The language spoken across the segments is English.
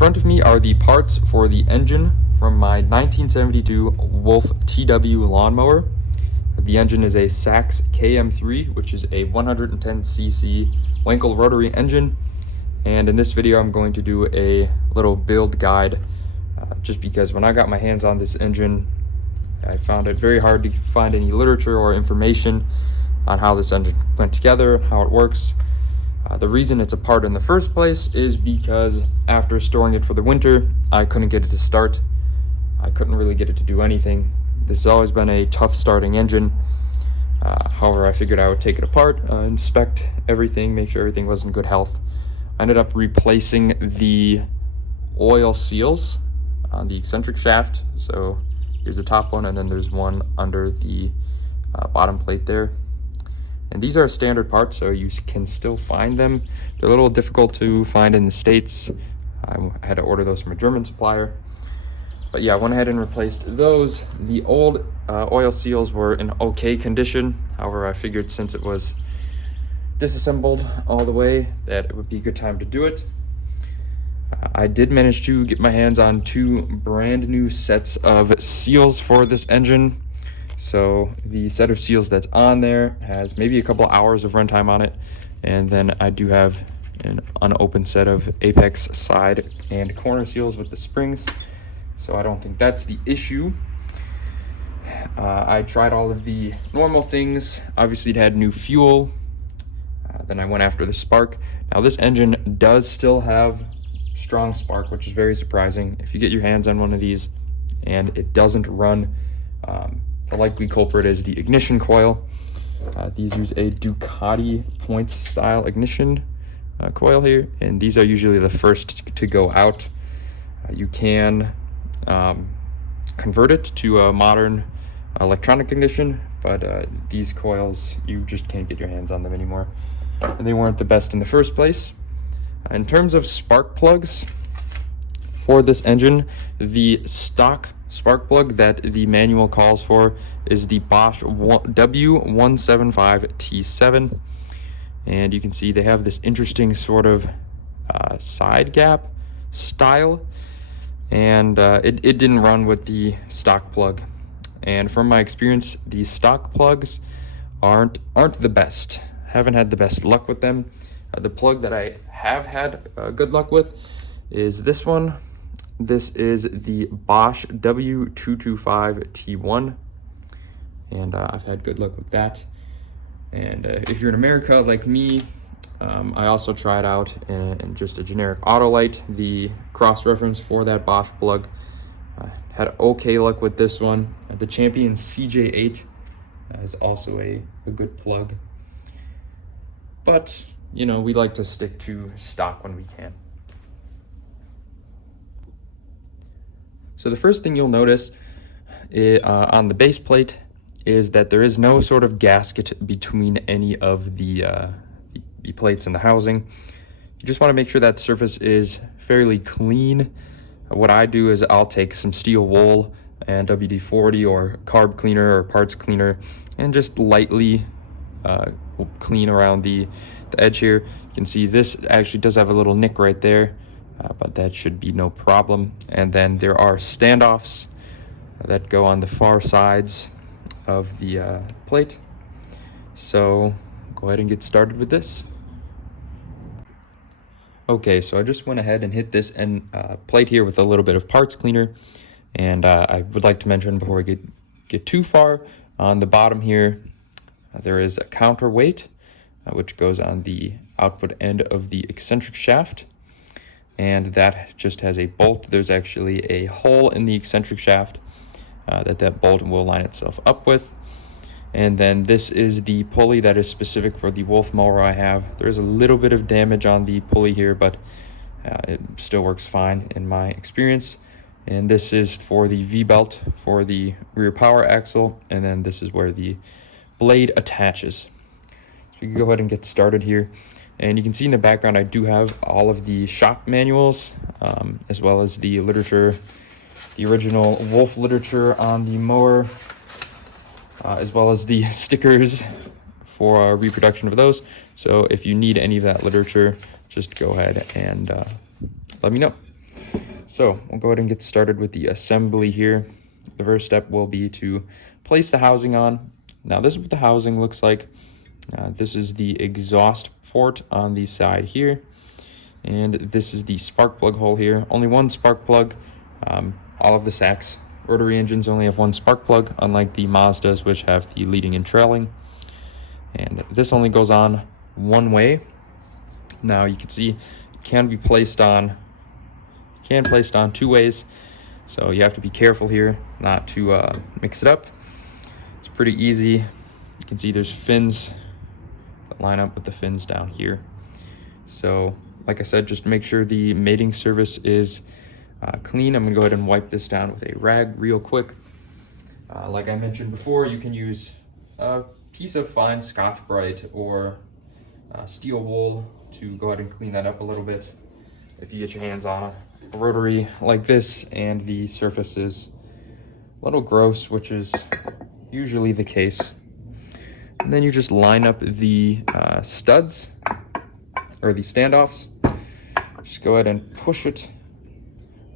front of me are the parts for the engine from my 1972 Wolf TW lawnmower. The engine is a Sachs KM3, which is a 110cc Wankel Rotary engine. And in this video, I'm going to do a little build guide, just because when I got my hands on this engine, I found it very hard to find any literature or information on how this engine went together, how it works. The reason it's apart in the first place is because after storing it for the winter, I couldn't get it to start. I couldn't really get it to do anything. This has always been a tough starting engine. However, I figured I would take it apart, inspect everything, make sure everything was in good health. I ended up replacing the oil seals on the eccentric shaft. So here's the top one, and then there's one under the bottom plate there. And these are standard parts, so you can still find them. They're a little difficult to find in the States. I had to order those from a German supplier. But yeah, I went ahead and replaced those. The old oil seals were in okay condition. However, I figured since it was disassembled all the way that it would be a good time to do it. I did manage to get my hands on two brand new sets of seals for this engine. So the set of seals that's on there has maybe a couple hours of runtime on it. And then I do have an unopened set of apex side and corner seals with the springs. So I don't think that's the issue. I tried all of the normal things. Obviously it had new fuel. Then I went after the spark. Now this engine does still have strong spark, which is very surprising. If you get your hands on one of these and it doesn't run, the likely culprit is the ignition coil. These use a Ducati point style ignition coil here, and these are usually the first to go out. You can convert it to a modern electronic ignition, but these coils, you just can't get your hands on them anymore, and they weren't the best in the first place. In terms of spark plugs for this engine, the stock spark plug that the manual calls for is the Bosch W175T7, and you can see they have this interesting sort of side gap style, and it didn't run with the stock plug. And from my experience, these stock plugs aren't the best. Haven't had the best luck with them. The plug that I have had good luck with is this one. This is the Bosch W225T1, and I've had good luck with that. And if you're in America like me, I also tried out in just a generic Autolite, the cross-reference for that Bosch plug. Had okay luck with this one. The Champion CJ8 is also a good plug. But, you know, we like to stick to stock when we can. So the first thing you'll notice on the base plate is that there is no sort of gasket between any of the plates in the housing. You just want to make sure that surface is fairly clean. What I do is I'll take some steel wool and WD-40 or carb cleaner or parts cleaner and just lightly clean around the edge here. You can see this actually does have a little nick right there. But that should be no problem. And then there are standoffs that go on the far sides of the plate. So go ahead and get started with this. Okay, so I just went ahead and hit this plate here with a little bit of parts cleaner. And I would like to mention before we get too far, on the bottom here, there is a counterweight, which goes on the output end of the eccentric shaft. And that just has a bolt. There's actually a hole in the eccentric shaft that bolt will line itself up with. And then this is the pulley that is specific for the Wolf mower I have. There is a little bit of damage on the pulley here, but it still works fine in my experience. And this is for the V-belt for the rear power axle. And then this is where the blade attaches. So we can go ahead and get started here. And you can see in the background, I do have all of the shop manuals, as well as the literature, the original Wolf literature on the mower, as well as the stickers for reproduction of those. So if you need any of that literature, just go ahead and let me know. So we'll go ahead and get started with the assembly here. The first step will be to place the housing on. Now this is what the housing looks like. This is the exhaust port on the side here. And this is the spark plug hole here. Only one spark plug. All of the Sachs rotary engines only have one spark plug, unlike the Mazdas, which have the leading and trailing. And this only goes on one way. Now you can see it can be placed on, two ways. So you have to be careful here not to mix it up. It's pretty easy. You can see there's fins that line up with the fins down here. So like I said, just make sure the mating surface is clean. I'm gonna go ahead and wipe this down with a rag real quick. Like I mentioned before, you can use a piece of fine Scotch-Brite or steel wool to go ahead and clean that up a little bit. If you get your hands on a rotary like this and the surface is a little gross, which is usually the case, and then you just line up the studs or the standoffs. Just go ahead and push it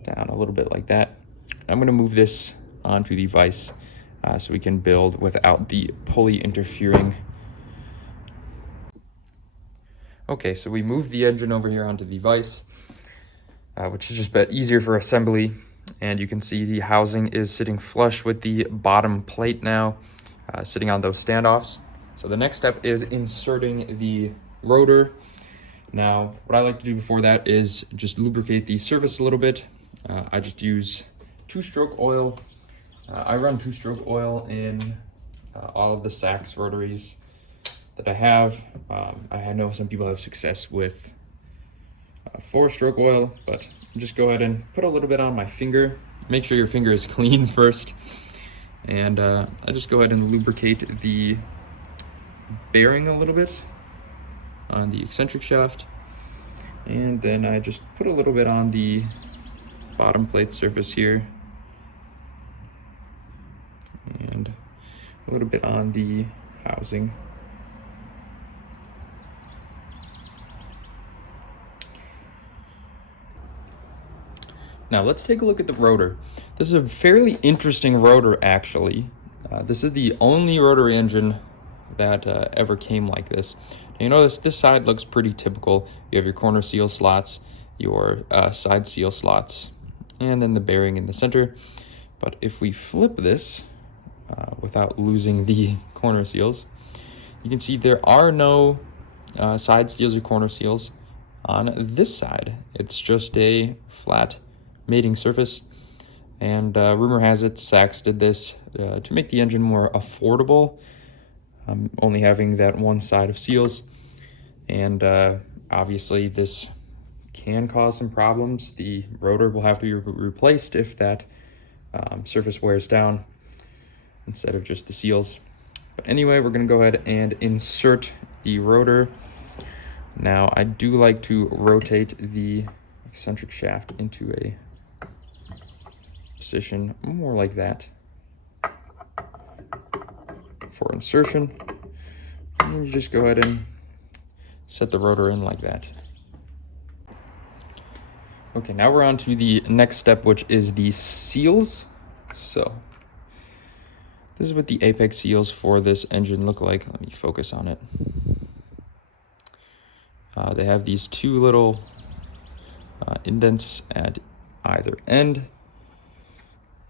down a little bit like that. I'm going to move this onto the vise so we can build without the pulley interfering. Okay, so we moved the engine over here onto the vise, which is just a bit easier for assembly. And you can see the housing is sitting flush with the bottom plate now, sitting on those standoffs. So the next step is inserting the rotor. Now, what I like to do before that is just lubricate the surface a little bit. I just use two-stroke oil. I run two-stroke oil in all of the Sachs rotaries that I have. I know some people have success with four-stroke oil, but just go ahead and put a little bit on my finger. Make sure your finger is clean first. And I just go ahead and lubricate the bearing a little bit on the eccentric shaft. And then I just put a little bit on the bottom plate surface here. And a little bit on the housing. Now let's take a look at the rotor. This is a fairly interesting rotor, actually. This is the only rotary engine that ever came like this. Now, you notice this side looks pretty typical. You have your corner seal slots, your side seal slots, and then the bearing in the center. But if we flip this without losing the corner seals, you can see there are no side seals or corner seals on this side. It's just a flat mating surface. And rumor has it Sachs did this to make the engine more affordable, only having that one side of seals. And obviously this can cause some problems. The rotor will have to be replaced if that surface wears down instead of just the seals. But anyway, we're going to go ahead and insert the rotor. Now I do like to rotate the eccentric shaft into a position more like that for insertion. And you just go ahead and set the rotor in like that. Okay, now we're on to the next step, which is the seals. So this is what the apex seals for this engine look like. Let me focus on it. They have these two little indents at either end.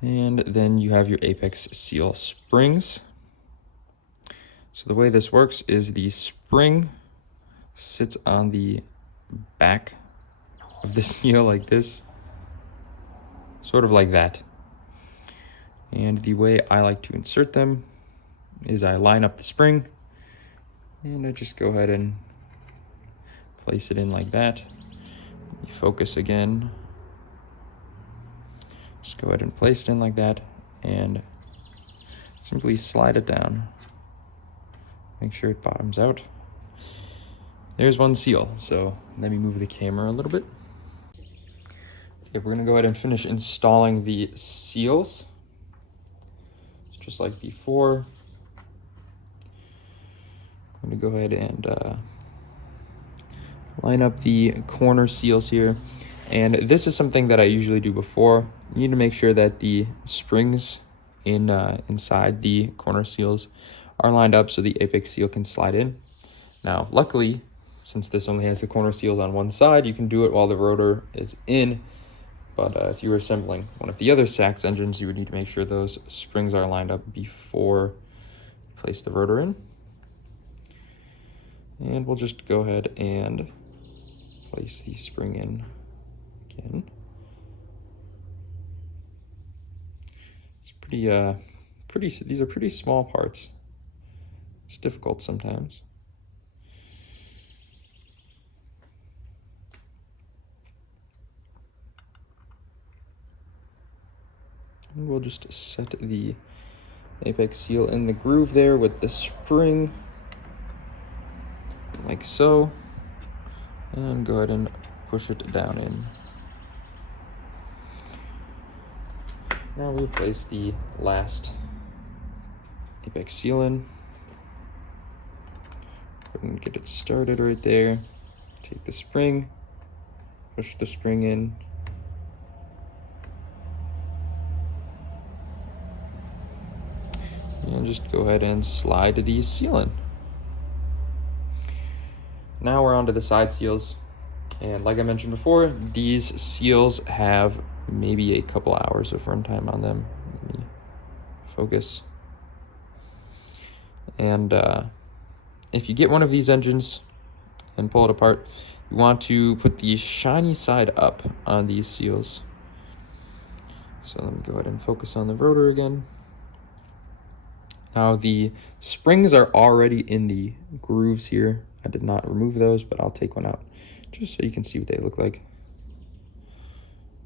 And then you have your apex seal springs. So the way this works is the spring sits on the back of the seal like this, sort of like that. And the way I like to insert them is I line up the spring and I just go ahead and place it in like that. Focus again. Just go ahead and place it in like that and simply slide it down. Make sure it bottoms out. There's one seal. So let me move the camera a little bit. Okay, we're gonna go ahead and finish installing the seals. Just like before. I'm gonna go ahead and line up the corner seals here. And this is something that I usually do before. You need to make sure that the springs inside the corner seals are lined up so the apex seal can slide in. Now, luckily, since this only has the corner seals on one side, you can do it while the rotor is in. But if you were assembling one of the other Sachs engines, you would need to make sure those springs are lined up before you place the rotor in. And we'll just go ahead and place the spring in again. It's these are pretty small parts. It's difficult sometimes. And we'll just set the apex seal in the groove there with the spring, like so, and go ahead and push it down in. Now we'll place the last apex seal in. Go ahead and get it started right there. Take the spring, push the spring in. And just go ahead and slide the seal in. Now we're on to the side seals. And like I mentioned before, these seals have maybe a couple hours of runtime on them. Let me focus. And if you get one of these engines and pull it apart, you want to put the shiny side up on these seals. So let me go ahead and focus on the rotor again. Now the springs are already in the grooves here. I did not remove those, but I'll take one out just so you can see what they look like.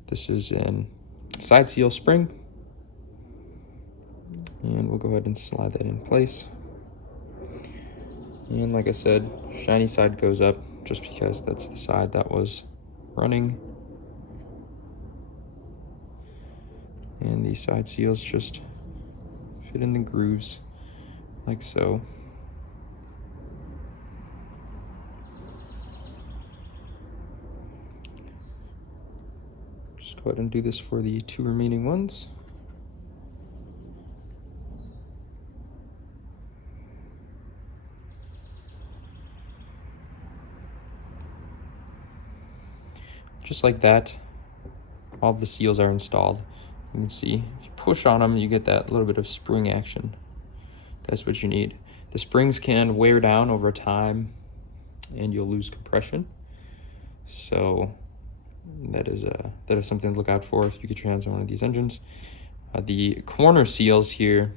This is a side seal spring. And we'll go ahead and slide that in place. And like I said, shiny side goes up just because that's the side that was running. And the side seals just fit in the grooves like so. Just go ahead and do this for the two remaining ones. Just like that, all the seals are installed. You can see, if you push on them, you get that little bit of spring action. That's what you need. The springs can wear down over time and you'll lose compression. So that is something to look out for if you get your hands on one of these engines. The corner seals here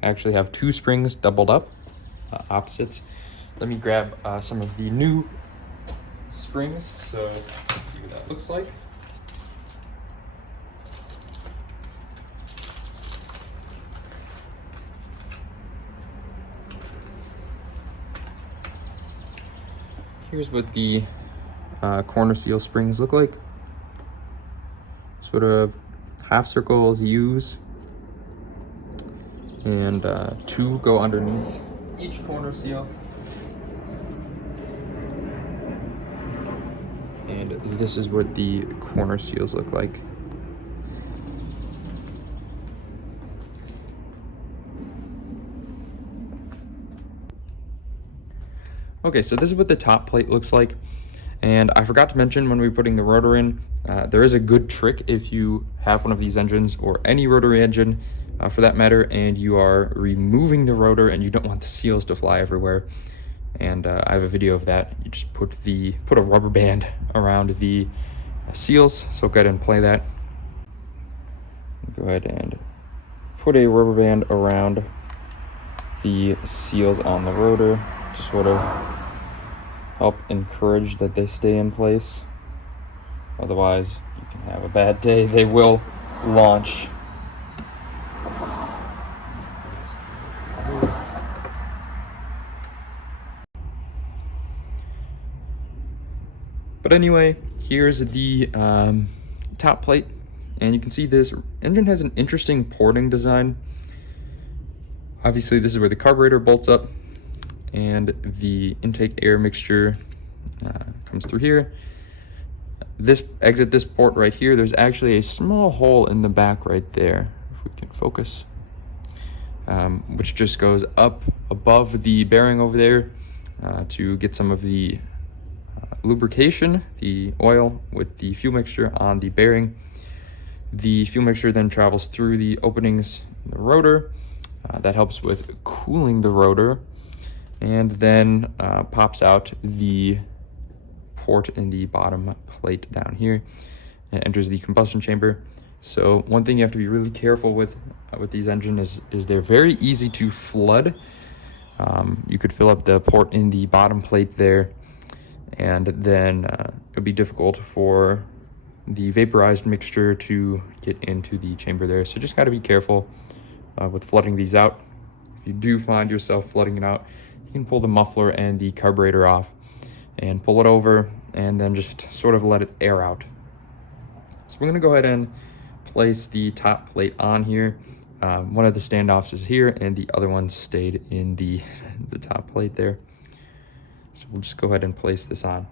actually have two springs doubled up, opposites. Let me grab some of the new springs so you can see what that looks like. Here's what the corner seal springs look like. Sort of half circles U's, and two go underneath each corner seal. And this is what the corner seals look like. Okay, so this is what the top plate looks like. And I forgot to mention when we were putting the rotor in, there is a good trick if you have one of these engines or any rotary engine for that matter, and you are removing the rotor and you don't want the seals to fly everywhere. And I have a video of that. You just put a rubber band around the seals. So go ahead and play that. Go ahead and put a rubber band around the seals on the rotor to sort of help encourage that they stay in place. Otherwise, you can have a bad day. They will launch. But anyway, here's the top plate. And you can see this engine has an interesting porting design. Obviously, this is where the carburetor bolts up, and the intake air mixture comes through here. exit this port right here, there's actually a small hole in the back right there, if we can focus, which just goes up above the bearing over there to get some of the lubrication, the oil with the fuel mixture on the bearing. The fuel mixture then travels through the openings in the rotor. That helps with cooling the rotor, and then pops out the port in the bottom plate down here and enters the combustion chamber. So one thing you have to be really careful with these engines is they're very easy to flood. You could fill up the port in the bottom plate there, and then it would be difficult for the vaporized mixture to get into the chamber there. So just got to be careful with flooding these out. If you do find yourself flooding it out, you can pull the muffler and the carburetor off and pull it over, and then just sort of let it air out. So we're gonna go ahead and place the top plate on here. One of the standoffs is here, and the other one stayed in the top plate there. So we'll just go ahead and place this on.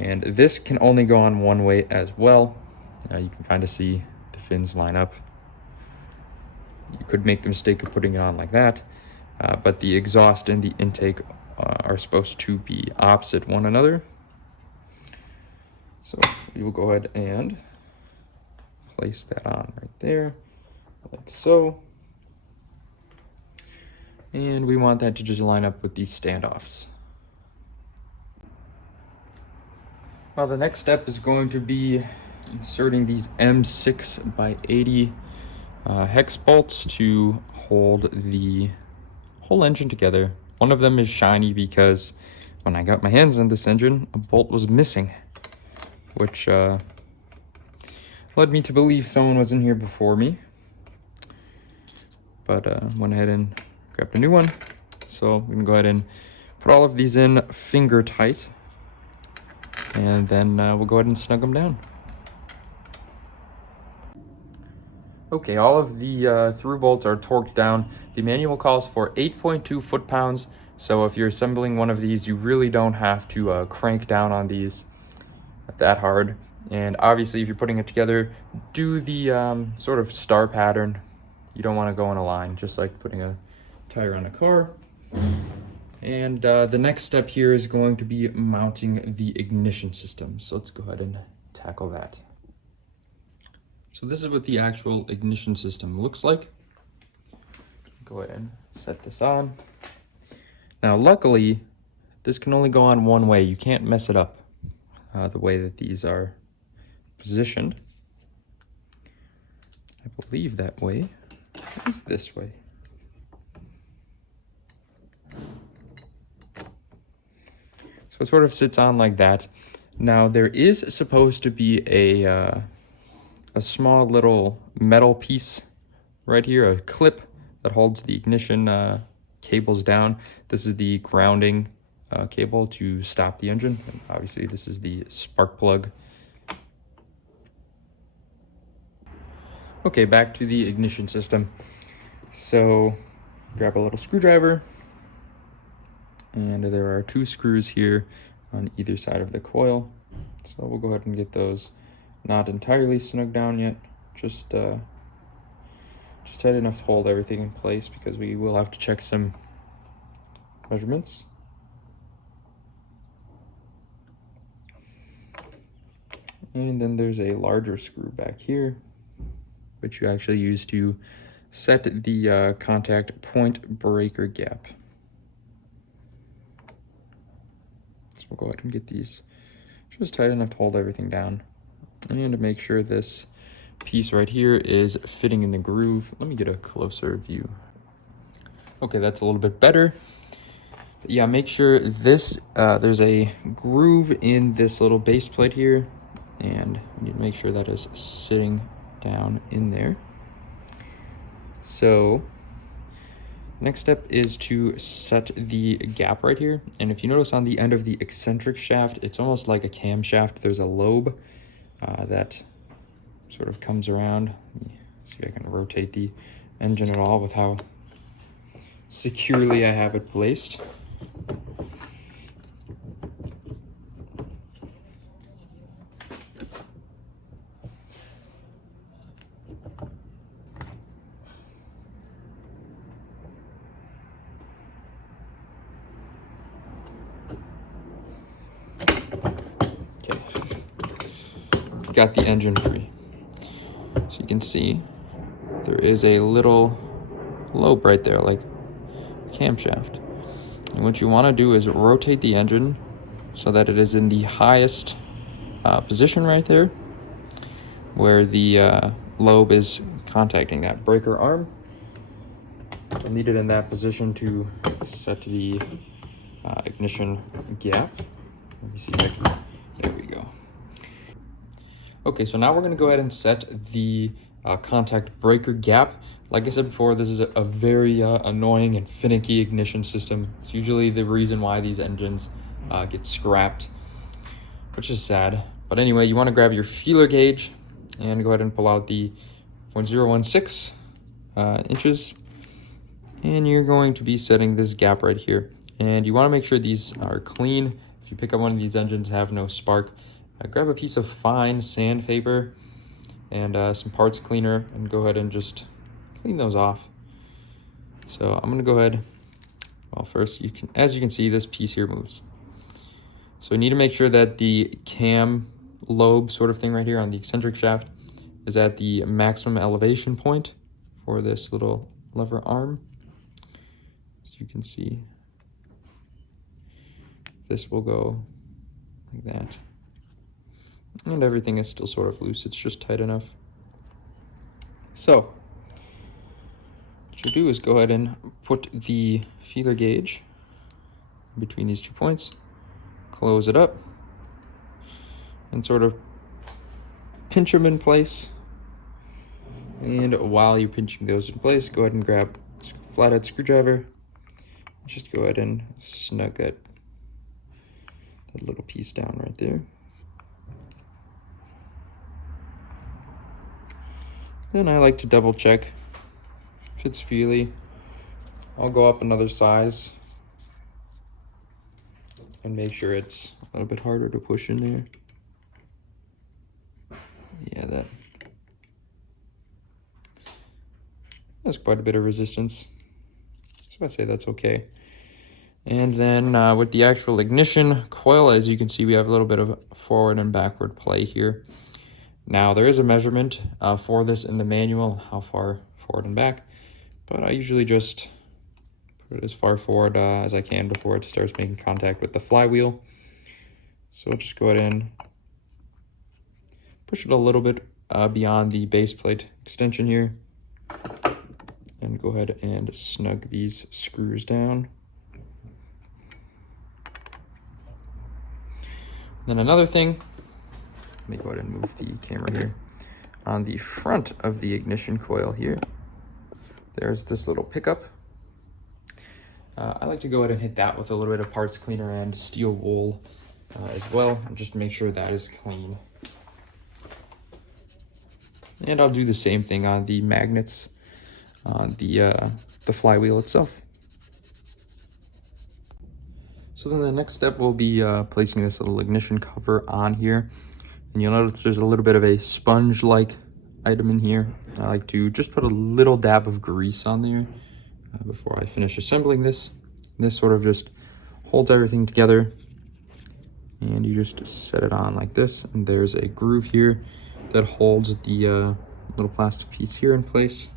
And this can only go on one way as well. You can kind of see the fins line up. You could make the mistake of putting it on like that, but the exhaust and the intake are supposed to be opposite one another. So we will go ahead and place that on right there, like so. And we want that to just line up with these standoffs. Now the next step is going to be inserting these M6x80 hex bolts to hold the whole engine together. One of them is shiny because when I got my hands on this engine, a bolt was missing, which led me to believe someone was in here before me. But went ahead and grabbed a new one. So we're gonna go ahead and put all of these in finger tight, and then we'll go ahead and snug them down. Okay, all of the through bolts are torqued down. The manual calls for 8.2 foot-pounds, so if you're assembling one of these, you really don't have to crank down on these that hard. And obviously, if you're putting it together, do the sort of star pattern. You don't want to go in a line, just like putting a tire on a car. And the next step here is going to be mounting the ignition system. So let's go ahead and tackle that. So this is what the actual ignition system looks like. Go ahead and set this on. Now, luckily, this can only go on one way. You can't mess it up the way that these are positioned. I believe that way is this way. So it sort of sits on like that. Now, there is supposed to be a small little metal piece right here, a clip that holds the ignition cables down. This is the grounding cable to stop the engine. And obviously, this is the spark plug. Okay, back to the ignition system. So grab a little screwdriver, and there are 2 screws here on either side of the coil. So we'll go ahead and get those not entirely snug down yet, just tight enough to hold everything in place, because we will have to check some measurements. And then there's a larger screw back here, which you actually use to set the contact point breaker gap. So we'll go ahead and get these just tight enough to hold everything down, and to make sure this piece right here is fitting in the groove. Let me get a closer view. Okay, that's a little bit better. But yeah, make sure this there's a groove in this little base plate here, and you need to make sure that is sitting down in there. So next step is to set the gap right here. And if you notice on the end of the eccentric shaft, it's almost like a camshaft. There's a lobe that sort of comes around. Let me see if I can rotate the engine at all with how securely I have it placed. got the engine free. So you can see there is a little lobe right there, like a camshaft. And what you want to do is rotate the engine so that it is in the highest position right there, where the lobe is contacting that breaker arm. I'll need it in that position to set the ignition gap. Let me see if I can, there we go. Okay, so now we're going to go ahead and set the contact breaker gap. Like I said before, this is a very annoying and finicky ignition system. It's usually the reason why these engines get scrapped, which is sad. But anyway, you want to grab your feeler gauge and go ahead and pull out the 0.016 inches. And you're going to be setting this gap right here. And you want to make sure these are clean. If you pick up one of these engines have no spark, grab a piece of fine sandpaper and some parts cleaner and go ahead and just clean those off. So I'm going to go ahead, well, first, as you can see, this piece here moves. So you need to make sure that the cam lobe sort of thing right here on the eccentric shaft is at the maximum elevation point for this little lever arm. As you can see, this will go like that. And everything is still sort of loose, it's just tight enough. So, what you do is go ahead and put the feeler gauge between these 2 points, close it up, and sort of pinch them in place. And while you're pinching those in place, go ahead and grab a flathead screwdriver. Just go ahead and snug that little piece down right there. Then I like to double check if it's feely. I'll go up another size and make sure it's a little bit harder to push in there. Yeah, that's quite a bit of resistance. So I say that's okay. And then with the actual ignition coil, as you can see, we have a little bit of forward and backward play here. Now, there is a measurement for this in the manual, how far forward and back, but I usually just put it as far forward as I can before it starts making contact with the flywheel. So I'll just go ahead and push it a little bit beyond the base plate extension here, and go ahead and snug these screws down. Then another thing, let me go ahead and move the camera here. On the front of the ignition coil here, there's this little pickup. I like to go ahead and hit that with a little bit of parts cleaner and steel wool as well, and just make sure that is clean. And I'll do the same thing on the magnets on the flywheel itself. So then the next step will be placing this little ignition cover on here. And you'll notice there's a little bit of a sponge-like item in here. And I like to just put a little dab of grease on there before I finish assembling this. And this sort of just holds everything together. And you just set it on like this. And there's a groove here that holds the little plastic piece here in place.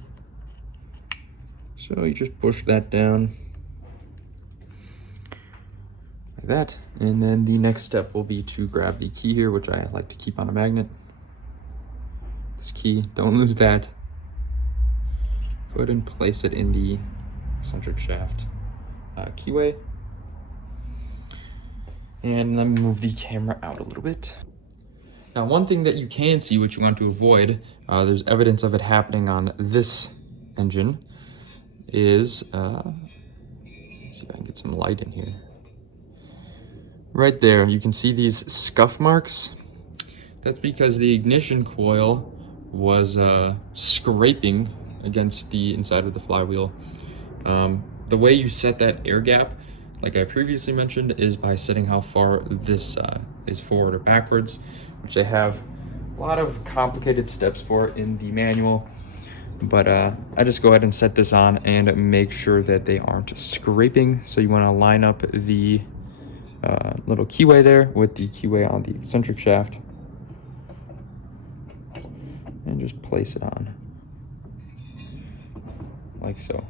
So you just push that down like that. And then the next step will be to grab the key here, which I like to keep on a magnet. This key, don't lose that. Go ahead and place it in the eccentric shaft keyway. And let me move the camera out a little bit. Now, one thing that you can see, which you want to avoid, there's evidence of it happening on this engine, is, let's see if I can get some light in here. Right there, you can see these scuff marks. That's because the ignition coil was scraping against the inside of the flywheel. The way you set that air gap, like I previously mentioned, is by setting how far this is forward or backwards, which they have a lot of complicated steps for in the manual. But I just go ahead and set this on and make sure that they aren't scraping. So you want to line up the little keyway there with the keyway on the eccentric shaft. and just place it on like so.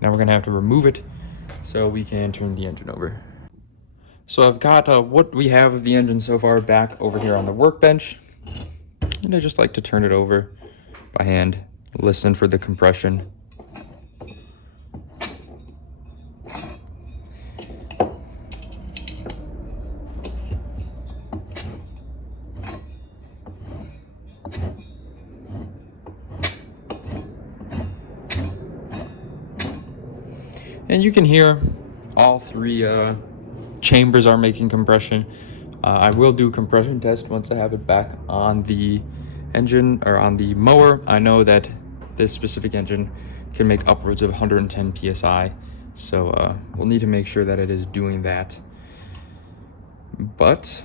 Now we're gonna have to remove it so we can turn the engine over. So I've got what we have of the engine so far back over here on the workbench, and I just like to turn it over by hand, listen for the compression. And you can hear all three chambers are making compression. I will do a compression test once I have it back on the engine or on the mower. I know that this specific engine can make upwards of 110 psi, so we'll need to make sure that it is doing that. But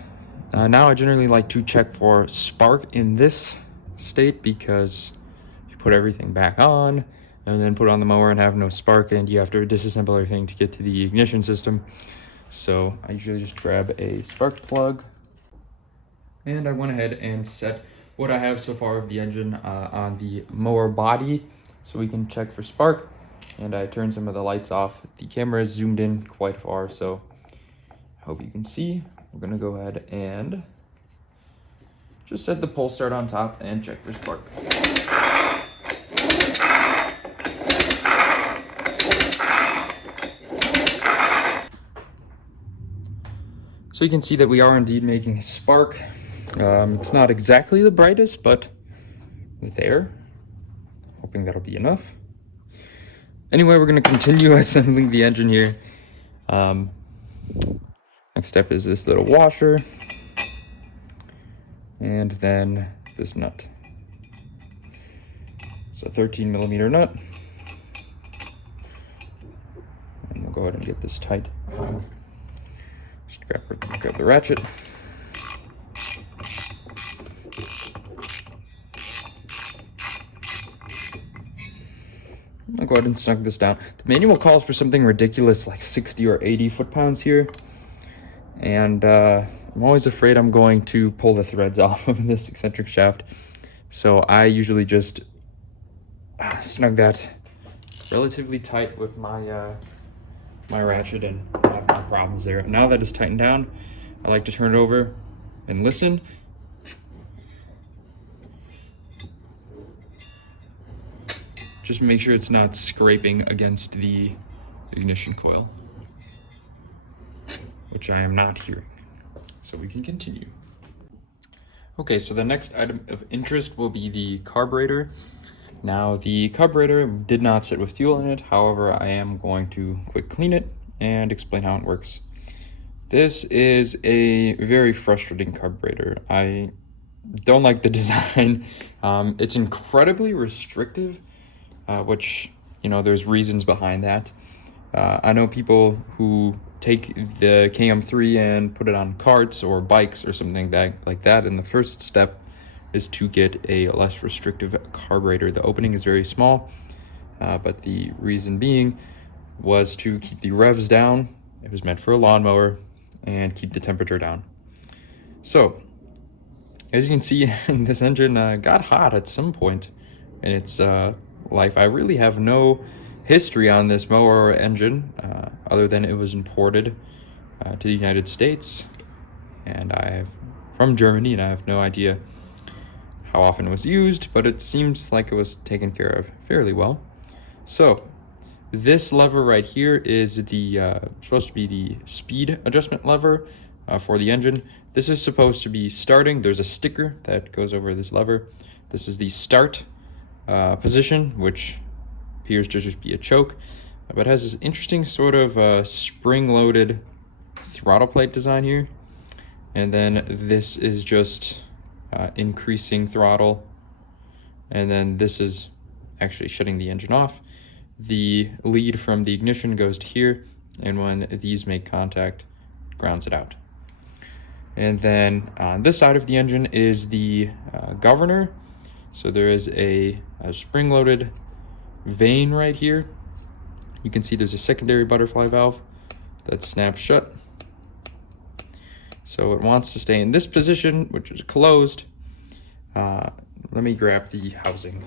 now I generally like to check for spark in this state, because you put everything back on and then put on the mower and have no spark, and you have to disassemble everything to get to the ignition system. So I usually just grab a spark plug, and I went ahead and set what I have so far of the engine on the mower body so we can check for spark. And I turned some of the lights off. The camera is zoomed in quite far, so I hope you can see. We're gonna go ahead and just set the pull start on top and check for spark. So you can see that we are indeed making spark. It's not exactly the brightest, but it's there. Hoping that'll be enough. Anyway, we're going to continue assembling the engine here. Next step is this little washer, and then this nut. So 13mm nut. And we'll go ahead and get this tight. Just grab the ratchet. I'll go ahead and snug this down. The manual calls for something ridiculous like 60 or 80 foot-pounds here. And I'm always afraid I'm going to pull the threads off of this eccentric shaft. So I usually just snug that relatively tight with my my ratchet, and I have no problems there. Now that it's tightened down, I like to turn it over and listen. Just make sure it's not scraping against the ignition coil, which I am not hearing. So we can continue. Okay, so the next item of interest will be the carburetor. Now, the carburetor did not sit with fuel in it. However, I am going to quick clean it and explain how it works. This is a very frustrating carburetor. I don't like the design. It's incredibly restrictive, which, you know, there's reasons behind that. I know people who take the KM3 and put it on carts or bikes or something like that, and the first step is to get a less restrictive carburetor. The opening is very small, but the reason being was to keep the revs down. It was meant for a lawnmower and keep the temperature down. So, as you can see, this engine got hot at some point in its life. I really have no history on this mower or engine, other than it was imported to the United States, and I'm from Germany, and I have no idea how often it was used, but it seems like it was taken care of fairly well. So this lever right here is the supposed to be the speed adjustment lever for the engine. This is supposed to be starting. There's a sticker that goes over this lever. This is the start position, which appears to just be a choke, but has this interesting sort of spring-loaded throttle plate design here. And then this is just increasing throttle, and then this is actually shutting the engine off. The lead from the ignition goes to here, and when these make contact, grounds it out. And then on this side of the engine is the governor. So there is a spring-loaded vane right here. You can see there's a secondary butterfly valve that snaps shut. So it wants to stay in this position, which is closed. let me grab the housing.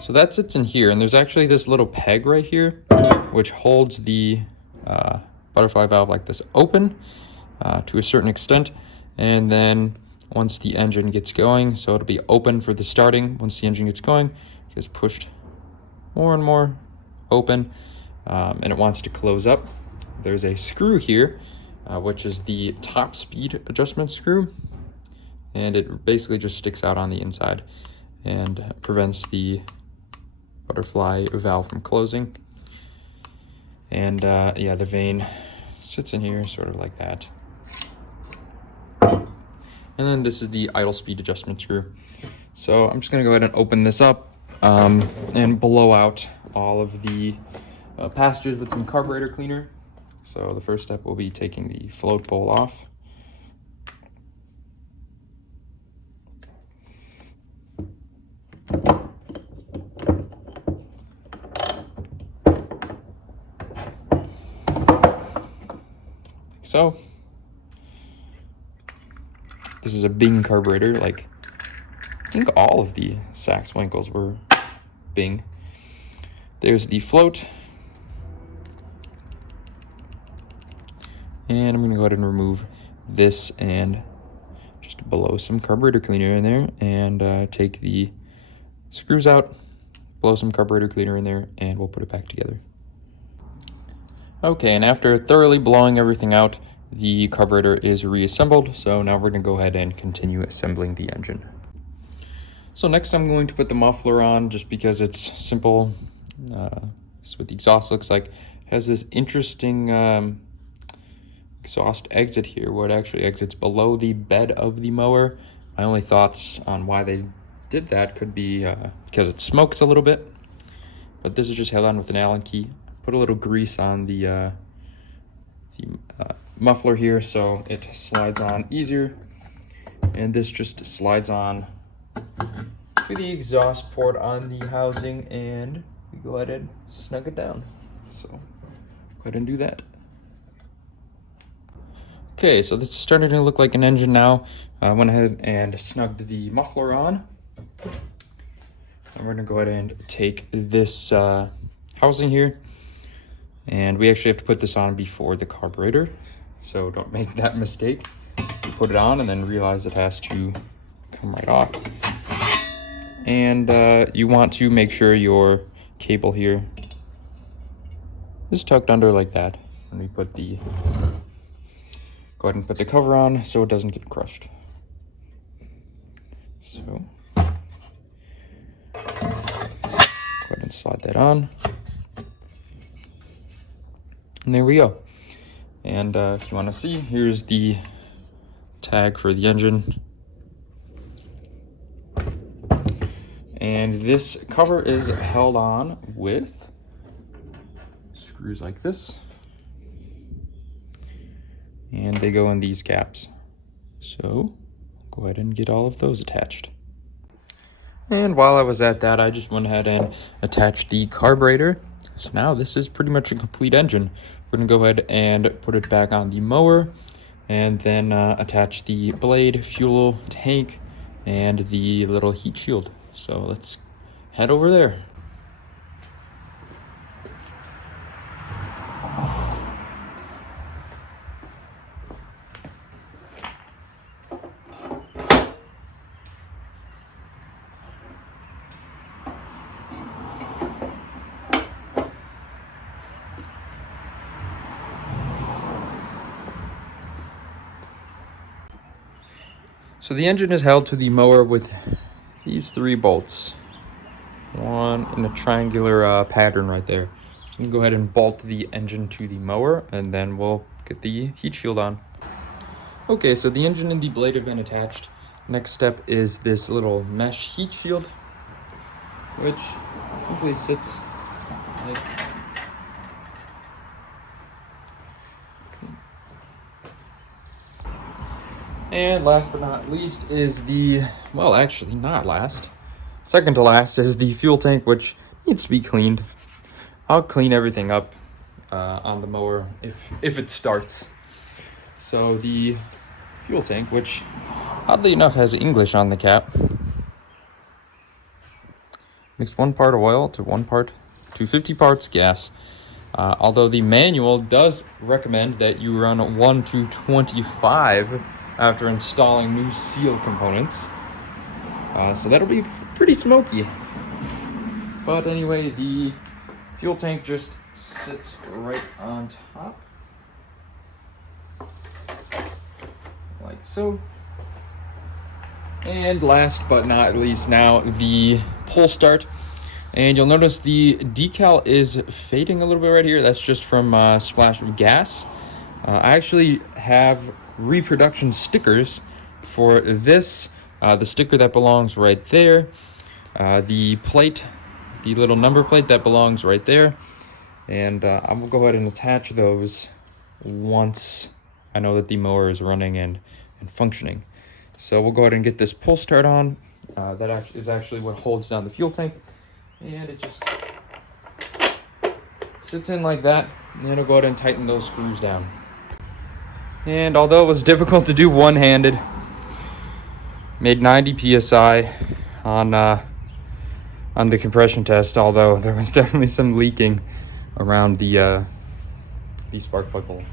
So that sits in here, and there's actually this little peg right here, which holds the butterfly valve like this open to a certain extent. And then once the engine gets going, so it'll be open for the starting. Once the engine gets going, it gets pushed more and more open, and it wants to close up. There's a screw here, which is the top speed adjustment screw, and it basically just sticks out on the inside and prevents the butterfly valve from closing. And yeah, the vane sits in here sort of like that. And then this is the idle speed adjustment screw. So I'm just gonna go ahead and open this up and blow out all of the passengers with some carburetor cleaner. So the first step will be taking the float bowl off. So this is a Bing carburetor. Like, I think all of the Sachs Wankels were Bing. There's the float. And I'm gonna go ahead and remove this and just blow some carburetor cleaner in there, and take the screws out, blow some carburetor cleaner in there, and we'll put it back together. Okay, and after thoroughly blowing everything out, the carburetor is reassembled. So now we're gonna go ahead and continue assembling the engine. So next I'm going to put the muffler on, just because it's simple. This is what the exhaust looks like. It has this interesting exhaust exit here, where it actually exits below the bed of the mower. My only thoughts on why they did that could be because it smokes a little bit, but this is just held on with an Allen key. Put a little grease on the muffler here so it slides on easier, and this just slides on to the exhaust port on the housing, and we go ahead and snug it down. So go ahead and do that. Okay, so this is starting to look like an engine now. I went ahead and snugged the muffler on. And we're gonna go ahead and take this housing here, and we actually have to put this on before the carburetor, so don't make that mistake. You put it on and then realize it has to come right off. And you want to make sure your cable here is tucked under like that. And we put the go ahead and put the cover on so it doesn't get crushed. So go ahead and slide that on. And there we go. And if you want to see, here's the tag for the engine. And this cover is held on with screws like this. And they go in these gaps. So go ahead and get all of those attached. And while I was at that, I just went ahead and attached the carburetor. So now this is pretty much a complete engine. We're gonna go ahead and put it back on the mower, and then attach the blade, fuel tank, and the little heat shield. So let's head over there. So the engine is held to the mower with these 3 bolts. One in a triangular pattern right there. So you can go ahead and bolt the engine to the mower, and then we'll get the heat shield on. Okay, so the engine and the blade have been attached. Next step is this little mesh heat shield, which simply sits like and last but not least is the, well, actually not last, second to last is the fuel tank, which needs to be cleaned. I'll clean everything up on the mower if it starts. So the fuel tank, which oddly enough, has English on the cap. Mix 1 part oil to 1 part to 50 parts gas. Although the manual does recommend that you run 1 to 25 after installing new seal components. So that'll be pretty smoky. But anyway, the fuel tank just sits right on top. Like so. And last but not least, now the pull start. And you'll notice the decal is fading a little bit right here. That's just from splash of gas. I actually have reproduction stickers for this. The sticker that belongs right there. The plate, the little number plate that belongs right there. And I will go ahead and attach those once I know that the mower is running and functioning. So we'll go ahead and get this pull start on. That is actually what holds down the fuel tank. And it just sits in like that. And then I'll go ahead and tighten those screws down. And although it was difficult to do one-handed, made 90 psi on the compression test, although there was definitely some leaking around the spark plug hole.